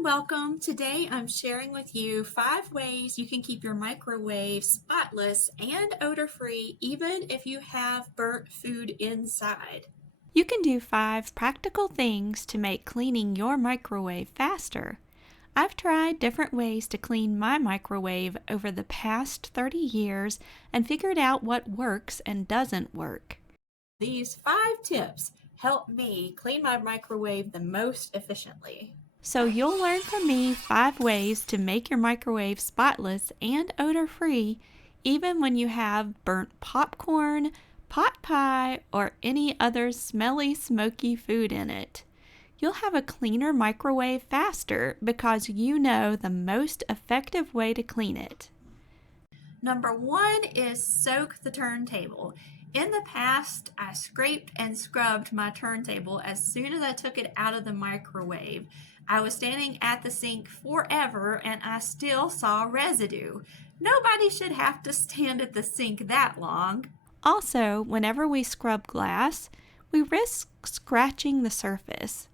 and welcome. Today I'm sharing with you 5 ways you can keep your microwave spotless and odor-free even if you have burnt food inside. You can do 5 practical things to make cleaning your microwave faster. I've tried different ways to clean my microwave over the past 30 years and figured out what works and doesn't work. These 5 tips help me clean my microwave the most efficiently. So you'll learn from me 5 ways to make your microwave spotless and odor-free even when you have burnt popcorn, pot pie, or any other smelly, smoky food in it. You'll have a cleaner microwave faster because you know the most effective way to clean it. Number 1 is soak the turntable. In the past, I scraped and scrubbed my turntable as soon as I took it out of the microwave. I was standing at the sink forever and I still saw residue. Nobody should have to stand at the sink that long. Also, whenever we scrub glass, we risk scratching the surface.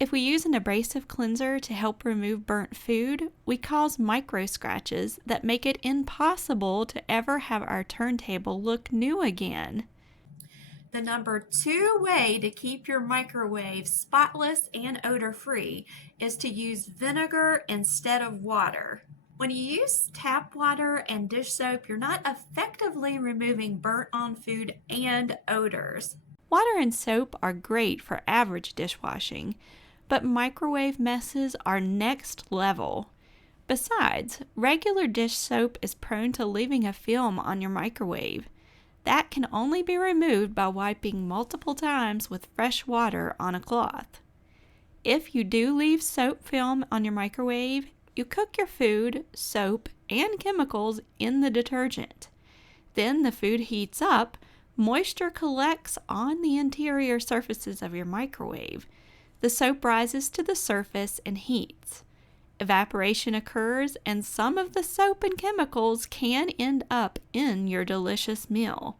If we use an abrasive cleanser to help remove burnt food, we cause micro scratches that make it impossible to ever have our turntable look new again. The number 2 way to keep your microwave spotless and odor-free is to use vinegar instead of water. When you use tap water and dish soap, you're not effectively removing burnt-on food and odors. Water and soap are great for average dishwashing, but microwave messes are next level. Besides, regular dish soap is prone to leaving a film on your microwave. That can only be removed by wiping multiple times with fresh water on a cloth. If you do leave soap film on your microwave, you cook your food, soap, and chemicals in the detergent. Then the food heats up, moisture collects on the interior surfaces of your microwave. The soap rises to the surface and heats. Evaporation occurs, and some of the soap and chemicals can end up in your delicious meal.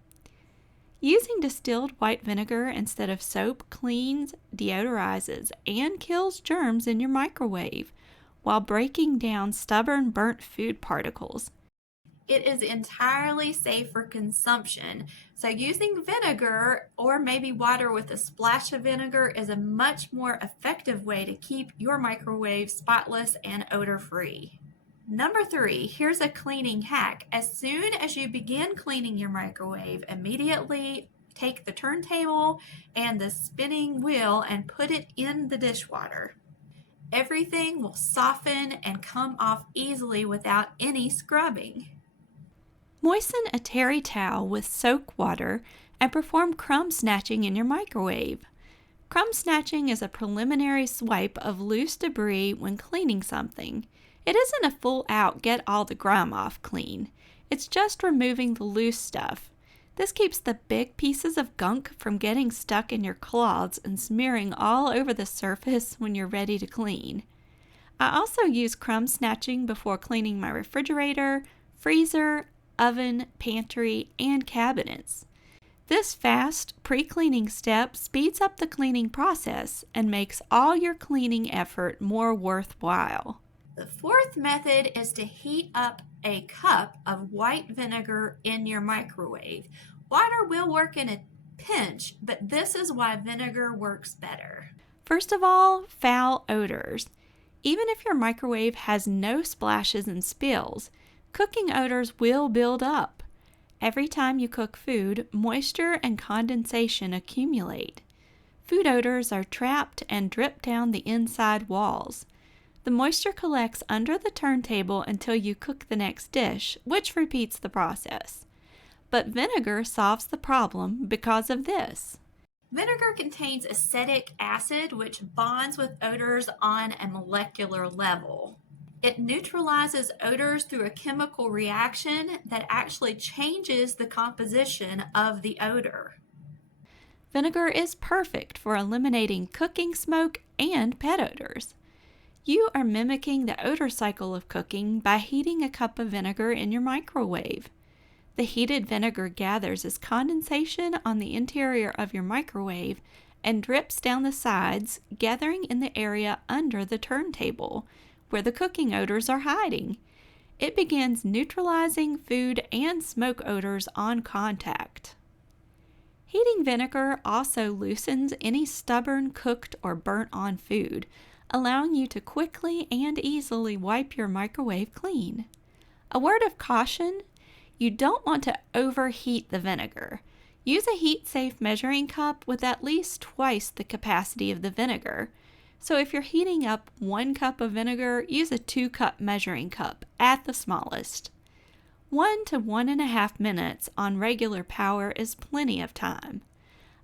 Using distilled white vinegar instead of soap cleans, deodorizes, and kills germs in your microwave while breaking down stubborn burnt food particles. It is entirely safe for consumption, so using vinegar or maybe water with a splash of vinegar is a much more effective way to keep your microwave spotless and odor-free. Number 3, here's a cleaning hack. As soon as you begin cleaning your microwave, immediately take the turntable and the spinning wheel and put it in the dishwater. Everything will soften and come off easily without any scrubbing. Moisten a terry towel with soak water and perform crumb snatching in your microwave. Crumb snatching is a preliminary swipe of loose debris when cleaning something. It isn't a full-out get all the grime off clean. It's just removing the loose stuff. This keeps the big pieces of gunk from getting stuck in your cloths and smearing all over the surface when you're ready to clean. I also use crumb snatching before cleaning my refrigerator, freezer, oven, pantry, and cabinets. This fast pre-cleaning step speeds up the cleaning process and makes all your cleaning effort more worthwhile. The 4th method is to heat up a cup of white vinegar in your microwave. Water will work in a pinch, but this is why vinegar works better. First of all, foul odors. Even if your microwave has no splashes and spills, cooking odors will build up. Every time you cook food, moisture and condensation accumulate. Food odors are trapped and drip down the inside walls. The moisture collects under the turntable until you cook the next dish, which repeats the process. But vinegar solves the problem because of this. Vinegar contains acetic acid, which bonds with odors on a molecular level. It neutralizes odors through a chemical reaction that actually changes the composition of the odor. Vinegar is perfect for eliminating cooking smoke and pet odors. You are mimicking the odor cycle of cooking by heating a cup of vinegar in your microwave. The heated vinegar gathers as condensation on the interior of your microwave and drips down the sides, gathering in the area under the turntable, where the cooking odors are hiding. It begins neutralizing food and smoke odors on contact. Heating vinegar also loosens any stubborn cooked or burnt-on food, allowing you to quickly and easily wipe your microwave clean. A word of caution: you don't want to overheat the vinegar. Use a heat-safe measuring cup with at least twice the capacity of the vinegar. So if you're heating up 1 cup of vinegar, use a 2-cup measuring cup at the smallest. 1 to 1.5 minutes on regular power is plenty of time.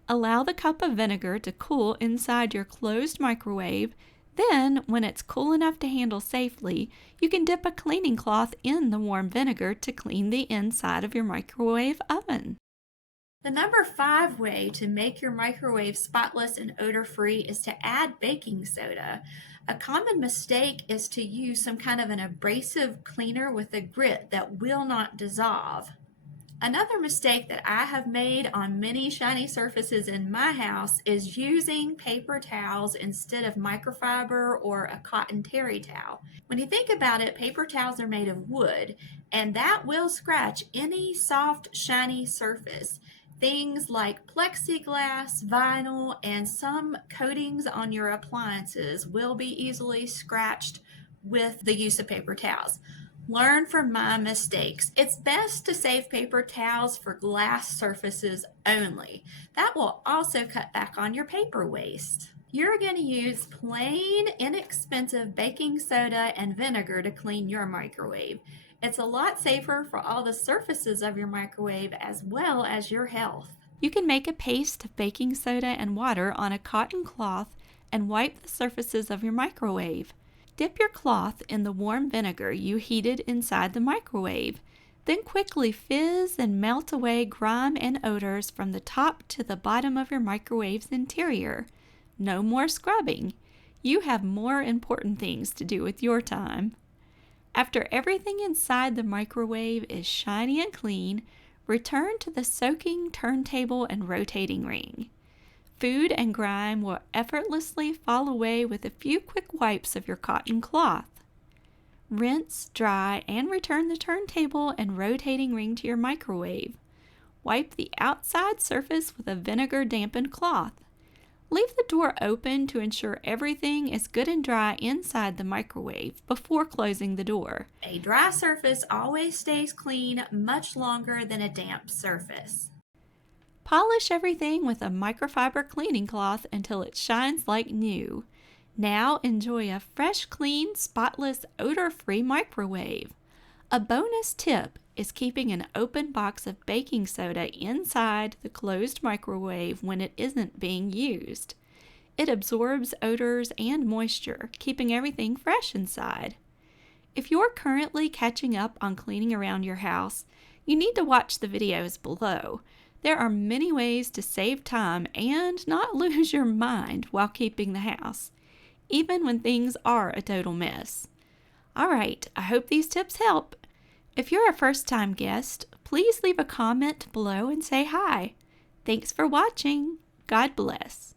Allow the cup of vinegar to cool inside your closed microwave. Then, when it's cool enough to handle safely, you can dip a cleaning cloth in the warm vinegar to clean the inside of your microwave oven. The number 5 way to make your microwave spotless and odor-free is to add baking soda. A common mistake is to use some kind of an abrasive cleaner with a grit that will not dissolve. Another mistake that I have made on many shiny surfaces in my house is using paper towels instead of microfiber or a cotton terry towel. When you think about it, paper towels are made of wood, and that will scratch any soft, shiny surface. Things like plexiglass, vinyl, and some coatings on your appliances will be easily scratched with the use of paper towels. Learn from my mistakes. It's best to save paper towels for glass surfaces only. That will also cut back on your paper waste. You're going to use plain, inexpensive baking soda and vinegar to clean your microwave. It's a lot safer for all the surfaces of your microwave as well as your health. You can make a paste of baking soda and water on a cotton cloth and wipe the surfaces of your microwave. Dip your cloth in the warm vinegar you heated inside the microwave. Then quickly fizz and melt away grime and odors from the top to the bottom of your microwave's interior. No more scrubbing. You have more important things to do with your time. After everything inside the microwave is shiny and clean, return to the soaking turntable and rotating ring. Food and grime will effortlessly fall away with a few quick wipes of your cotton cloth. Rinse, dry, and return the turntable and rotating ring to your microwave. Wipe the outside surface with a vinegar-dampened cloth. Leave the door open to ensure everything is good and dry inside the microwave before closing the door. A dry surface always stays clean much longer than a damp surface. Polish everything with a microfiber cleaning cloth until it shines like new. Now enjoy a fresh, clean, spotless, odor-free microwave. A bonus tip is keeping an open box of baking soda inside the closed microwave when it isn't being used. It absorbs odors and moisture, keeping everything fresh inside. If you're currently catching up on cleaning around your house, you need to watch the videos below. There are many ways to save time and not lose your mind while keeping the house, even when things are a total mess. Alright, I hope these tips help. If you're a first-time guest, please leave a comment below and say hi. Thanks for watching. God bless.